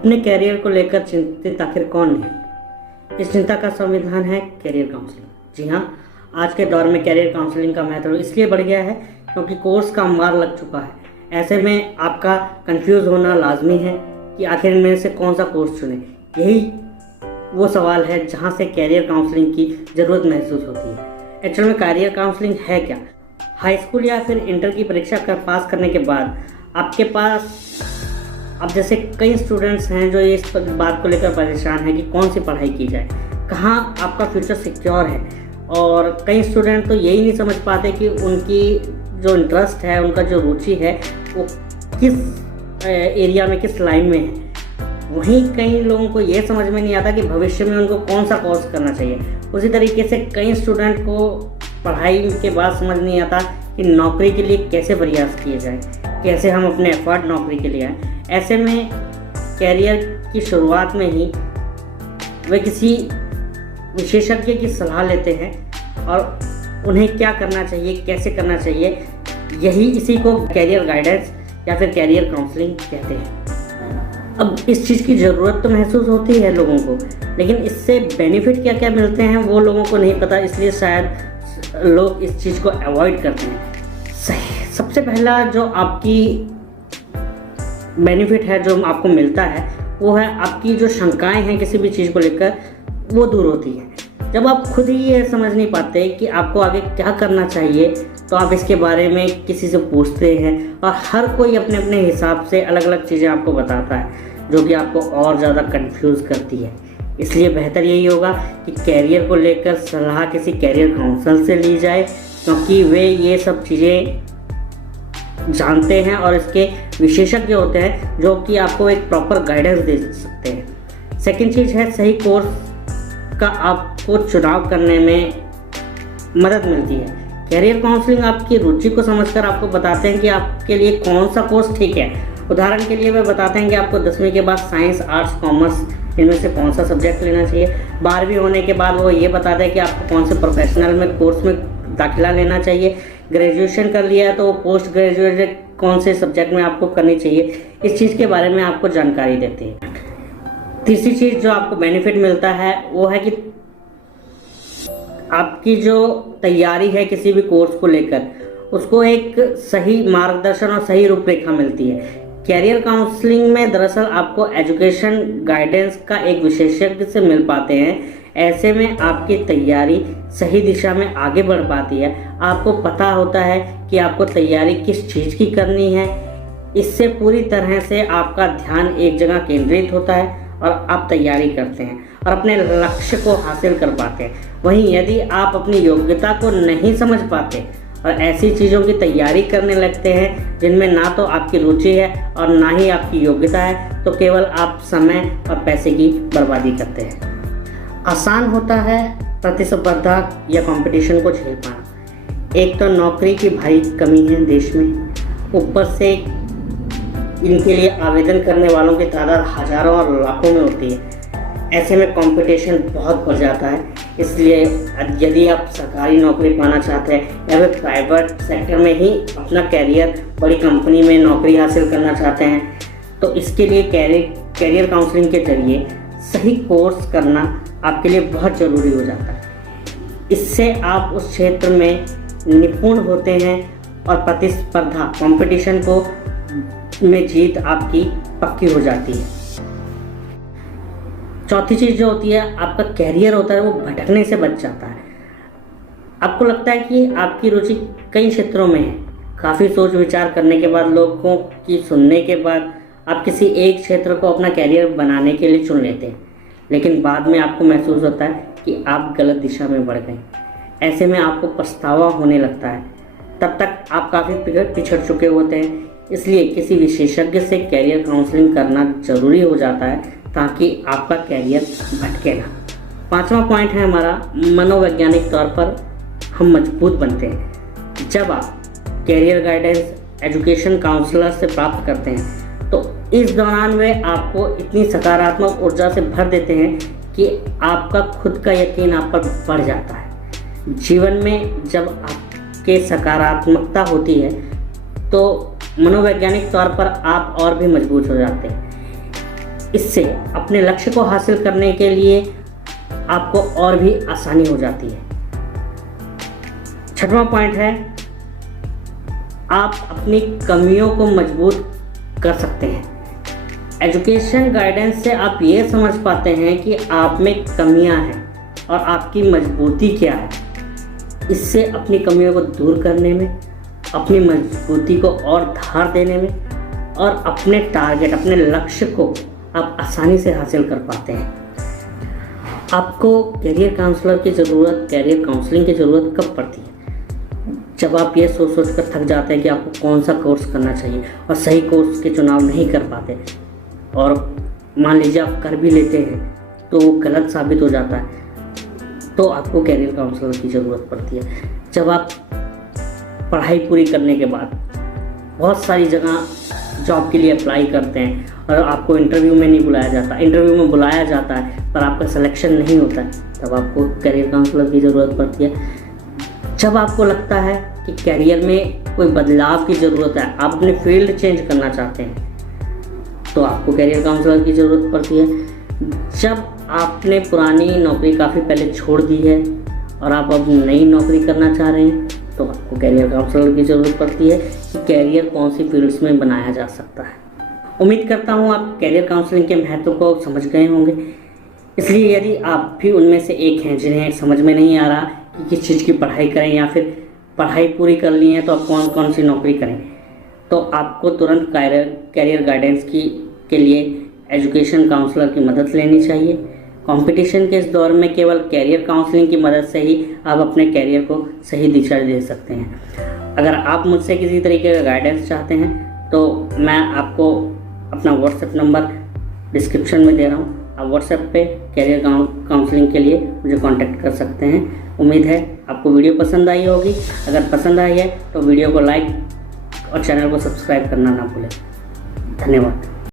अपने कैरियर को लेकर चिंतित आखिर कौन है? इस चिंता का संविधान है कैरियर काउंसलिंग। जी हाँ, आज के दौर में कैरियर काउंसलिंग का महत्व इसलिए बढ़ गया है क्योंकि कोर्स का मार लग चुका है। ऐसे में आपका कंफ्यूज होना लाजमी है कि आखिर इनमें से कौन सा कोर्स चुने। यही वो सवाल है जहाँ से कैरियर काउंसलिंग की ज़रूरत महसूस होती है। एक्चुअल में कैरियर काउंसलिंग है क्या? हाई स्कूल या फिर इंटर की परीक्षा पास करने के बाद आपके पास अब जैसे कई स्टूडेंट्स हैं जो इस बात को लेकर परेशान हैं कि कौन सी पढ़ाई की जाए, कहाँ आपका फ्यूचर सिक्योर है। और कई स्टूडेंट तो यही नहीं समझ पाते कि उनकी जो इंटरेस्ट है, उनका जो रुचि है, वो किस एरिया में, किस लाइन में है। वहीं कई लोगों को ये समझ में नहीं आता कि भविष्य में उनको कौन सा कोर्स करना चाहिए। उसी तरीके से कई स्टूडेंट को पढ़ाई के बाद समझ नहीं आता कि नौकरी के लिए कैसे प्रयास किए जाए, कैसे हम अपने एफर्ट नौकरी के लिए आए। ऐसे में कैरियर की शुरुआत में ही वे किसी विशेषज्ञ की सलाह लेते हैं और उन्हें क्या करना चाहिए, कैसे करना चाहिए, इसी को कैरियर गाइडेंस या फिर कैरियर काउंसलिंग कहते हैं। अब इस चीज़ की ज़रूरत तो महसूस होती है लोगों को, लेकिन इससे बेनिफिट क्या क्या मिलते हैं वो लोगों को नहीं पता, इसलिए शायद लोग इस चीज़ को अवॉइड करते हैं। सबसे पहला जो आपकी बेनिफिट है, जो आपको मिलता है, वो है आपकी जो शंकाएं हैं किसी भी चीज़ को लेकर, वो दूर होती हैं। जब आप खुद ही ये समझ नहीं पाते कि आपको आगे क्या करना चाहिए, तो आप इसके बारे में किसी से पूछते हैं और हर कोई अपने अपने हिसाब से अलग अलग चीज़ें आपको बताता है, जो कि आपको और ज़्यादा कंफ्यूज करती है। इसलिए बेहतर यही होगा कि कैरियर को लेकर सलाह किसी कैरियर काउंसलर से ली जाए, क्योंकि वे ये सब चीज़ें जानते हैं और इसके विशेषज्ञ होते हैं, जो कि आपको एक प्रॉपर गाइडेंस दे सकते हैं। सेकंड चीज़ है, सही कोर्स का आपको चुनाव करने में मदद मिलती है। कैरियर काउंसलिंग आपकी रुचि को समझकर आपको बताते हैं कि आपके लिए कौन सा कोर्स ठीक है। उदाहरण के लिए वे बताते हैं कि आपको 10वीं के बाद साइंस, आर्ट्स, कॉमर्स इनमें से कौन सा सब्जेक्ट लेना चाहिए। 12वीं होने के बाद वो ये बताते हैं कि आपको कौन से प्रोफेशनल में कोर्स में दाखिला लेना चाहिए। ग्रेजुएशन कर लिया है तो पोस्ट ग्रेजुएट कौन से सब्जेक्ट में आपको करनी चाहिए, इस चीज़ के बारे में आपको जानकारी देती है। तीसरी चीज़ जो आपको बेनिफिट मिलता है वो है कि आपकी जो तैयारी है किसी भी कोर्स को लेकर, उसको एक सही मार्गदर्शन और सही रूपरेखा मिलती है। कैरियर काउंसलिंग में दरअसल आपको एजुकेशन गाइडेंस का एक विशेषज्ञ से मिल पाते हैं। ऐसे में आपकी तैयारी सही दिशा में आगे बढ़ पाती है। आपको पता होता है कि आपको तैयारी किस चीज़ की करनी है। इससे पूरी तरह से आपका ध्यान एक जगह केंद्रित होता है और आप तैयारी करते हैं और अपने लक्ष्य को हासिल कर पाते हैं। वहीं यदि आप अपनी योग्यता को नहीं समझ पाते और ऐसी चीज़ों की तैयारी करने लगते हैं जिनमें ना तो आपकी रुचि है और ना ही आपकी योग्यता है, तो केवल आप समय और पैसे की बर्बादी करते हैं। आसान होता है प्रतिस्पर्धा या कंपटीशन को झेल पाना। एक तो नौकरी की भारी कमी है देश में, ऊपर से इनके लिए आवेदन करने वालों की तादाद हज़ारों और लाखों में होती है। ऐसे में कंपटीशन बहुत बढ़ जाता है। इसलिए यदि आप सरकारी नौकरी पाना चाहते हैं या फिर प्राइवेट सेक्टर में ही अपना कैरियर, बड़ी कंपनी में नौकरी हासिल करना चाहते हैं, तो इसके लिए कैरियर काउंसलिंग के जरिए सही कोर्स करना आपके लिए बहुत ज़रूरी हो जाता है। इससे आप उस क्षेत्र में निपुण होते हैं और प्रतिस्पर्धा, कंपटीशन को में जीत आपकी पक्की हो जाती है। चौथी चीज़ जो होती है, आपका कैरियर होता है वो भटकने से बच जाता है। आपको लगता है कि आपकी रुचि कई क्षेत्रों में है। काफ़ी सोच विचार करने के बाद, लोगों की सुनने के बाद आप किसी एक क्षेत्र को अपना कैरियर बनाने के लिए चुन लेते हैं, लेकिन बाद में आपको महसूस होता है कि आप गलत दिशा में बढ़ गए। ऐसे में आपको पछतावा होने लगता है। तब तक आप काफ़ी पिछड़ चुके होते हैं। इसलिए किसी विशेषज्ञ से कैरियर काउंसलिंग करना ज़रूरी हो जाता है ताकि आपका कैरियर भटके ना। पांचवा पॉइंट है हमारा, मनोवैज्ञानिक तौर पर हम मजबूत बनते हैं। जब आप कैरियर गाइडेंस एजुकेशन काउंसलर से प्राप्त करते हैं तो इस दौरान वे आपको इतनी सकारात्मक ऊर्जा से भर देते हैं कि आपका खुद का यकीन आप पर बढ़ जाता है। जीवन में जब आपके सकारात्मकता होती है तो मनोवैज्ञानिक तौर पर आप और भी मजबूत हो जाते हैं। इससे अपने लक्ष्य को हासिल करने के लिए आपको और भी आसानी हो जाती है। छठवां पॉइंट है, आप अपनी कमियों को मजबूत कर सकते हैं। एजुकेशन गाइडेंस से आप ये समझ पाते हैं कि आप में कमियां हैं और आपकी मजबूती क्या है। इससे अपनी कमियों को दूर करने में, अपनी मजबूती को और धार देने में और अपने टारगेट, अपने लक्ष्य को आप आसानी से हासिल कर पाते हैं। आपको कैरियर काउंसलर की ज़रूरत, कैरियर काउंसलिंग की ज़रूरत कब पड़ती है? जब आप ये सोच कर थक जाते हैं कि आपको कौन सा कोर्स करना चाहिए और सही कोर्स के चुनाव नहीं कर पाते, और मान लीजिए आप कर भी लेते हैं तो वो गलत साबित हो जाता है, तो आपको कैरियर काउंसलर की ज़रूरत पड़ती है। जब आप पढ़ाई पूरी करने के बाद बहुत सारी जगह जॉब के लिए अप्लाई करते हैं और आपको इंटरव्यू में नहीं बुलाया जाता, इंटरव्यू में बुलाया जाता है पर आपका सिलेक्शन नहीं होता है, तब आपको कैरियर काउंसलर की ज़रूरत पड़ती है। जब आपको लगता है कि कैरियर में कोई बदलाव की ज़रूरत है, आप अपने फील्ड चेंज करना चाहते हैं, तो आपको कैरियर काउंसलर की ज़रूरत पड़ती है। जब आपने पुरानी नौकरी काफ़ी पहले छोड़ दी है और आप अब नई नौकरी करना चाह रहे हैं, तो आपको कैरियर काउंसलर की ज़रूरत पड़ती है कि कैरियर कौन सी फील्ड्स में बनाया जा सकता है। उम्मीद करता हूँ आप कैरियर काउंसलिंग के महत्व को समझ गए होंगे। इसलिए यदि आप भी उनमें से एक हैं जिन्हें समझ में नहीं आ रहा कि किस चीज़ की पढ़ाई करें या फिर पढ़ाई पूरी कर ली है तो आप कौन कौन सी नौकरी करें, तो आपको तुरंत कैरियर गाइडेंस के लिए एजुकेशन काउंसलर की मदद लेनी चाहिए। कंपटीशन के इस दौर में केवल कैरियर काउंसलिंग की मदद से ही आप अपने कैरियर को सही दिशा दे सकते हैं। अगर आप मुझसे किसी तरीके का गाइडेंस चाहते हैं तो मैं आपको अपना व्हाट्सएप नंबर डिस्क्रिप्शन में दे रहा हूँ। आप व्हाट्सएप पे कैरियर काउंसलिंग के लिए मुझे कांटेक्ट कर सकते हैं। उम्मीद है आपको वीडियो पसंद आई होगी। अगर पसंद आई है तो वीडियो को लाइक और चैनल को सब्सक्राइब करना ना भूलें। धन्यवाद।